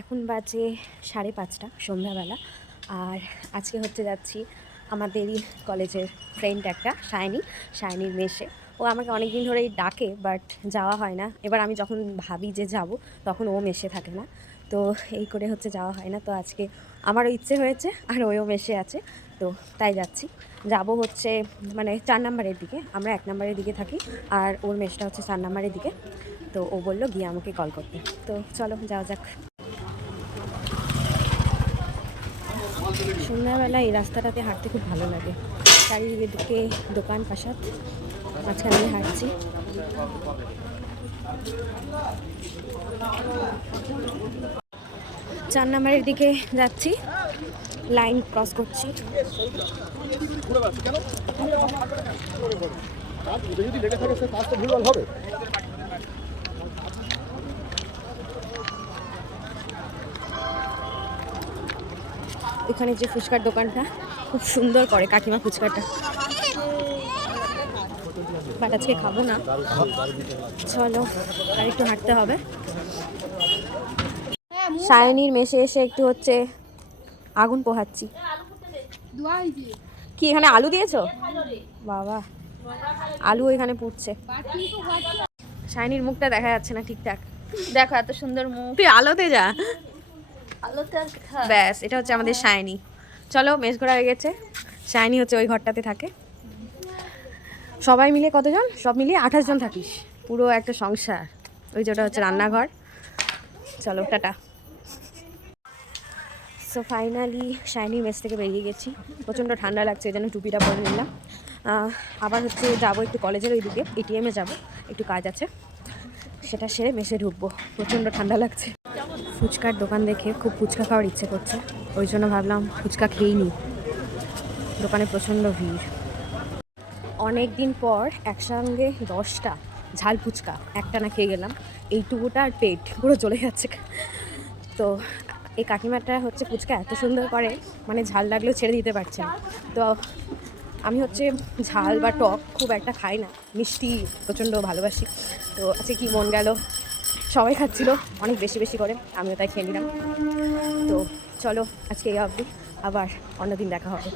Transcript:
এখন বাজে 5:30 সন্ধ্যাবেলা। আর আজকে হচ্ছে যাচ্ছি আমাদেরই কলেজের ফ্রেন্ড একটা শাইনির মেসে। ও আমাকে অনেক দিন ধরেই ডাকে, বাট যাওয়া হয় না। এবার আমি যখন ভাবি যে যাব, তখন ও মেসে থাকে না, তো এই করে হচ্ছে যাওয়া হয় না। তো আজকে আমারও ইচ্ছে হয়েছে, আর ওও মেসে আছে, তো তাই যাচ্ছি। যাব হচ্ছে মানে 4 নম্বরের দিকে, আমরা 1 নম্বরের দিকে থাকি, আর ওর মেসটা হচ্ছে 4 নম্বরের দিকে। তো ও বললো গিয়ে আমাকে কল করতে, তো চলো যাওয়া যাক। সন্ধ্যাবেলা এই রাস্তাটাতে হাঁটতে খুব ভালো লাগে। চারিদিকে দোকান পাশাত, মাঝখান দিয়ে হাঁটছি। 4 নম্বরের দিকে যাচ্ছি, লাইন ক্রস করছি। এখানে যে ফুচকার দোকানটা খুব সুন্দর করে কাকিমা ফুচকাটা, বাট আজকে খাবো না। চলো আর একটু হাঁটতে হবে। শাইনির মেসে এসে একটু হচ্ছে আগুন পোহাচ্ছি। কি এখানে আলু দিয়েছো? বাবা, আলু এখানে পুড়ছে। শাইনির মুখটা দেখা যাচ্ছে না ঠিকঠাক। দেখো এত সুন্দর মুখ, তুই আলোতে যা। আলোতে ব্যাস, এটা হচ্ছে আমাদের শাইনি। চলো, মেস ঘোরা হয়ে গেছে। শাইনি হচ্ছে ওই ঘরটাতে থাকে। সবাই মিলে কতজন? সব মিলিয়ে 28 জন থাকিস, পুরো একটা সংসার। ওই যেটা হচ্ছে রান্নাঘর। চলো টাটা। সো ফাইনালি শাইনির মেস থেকে বেরিয়ে গেছি। প্রচণ্ড ঠান্ডা লাগছে, এই জন্য টুপিটা পরে নিলাম। আবার হচ্ছে যাবো একটু কলেজের ওই দিকে, এটিএমে যাবো, একটু কাজ আছে, সেটা সেরে মেসে ঢুকবো। প্রচণ্ড ঠান্ডা লাগছে। ফুচকার দোকান দেখে খুব ফুচকা খাওয়ার ইচ্ছে করছে, ওই জন্য ভাবলাম ফুচকা খেয়েই নিই। দোকানে প্রচণ্ড ভিড়। অনেক দিন পর একসঙ্গে 10টা ঝাল ফুচকা একটানা খেয়ে গেলাম। এইটুকুটা আর পেট পুরো জ্বলে যাচ্ছে। তো এই কাকিমাটা হচ্ছে ফুচকা এত সুন্দর করে, মানে ঝাল লাগলেও ছেড়ে দিতে পারছে না। তো আমি হচ্ছে ঝাল বা টক খুব একটা খাই না, মিষ্টি প্রচণ্ড ভালোবাসি। তো আজকে কি মন গেল, সবাই খাচ্ছিল অনেক বেশি বেশি করে, আমিও তাই খেয়ে নিলাম। তো চলো আজকে এই অবধি, আবার অন্যদিন দেখা হবে।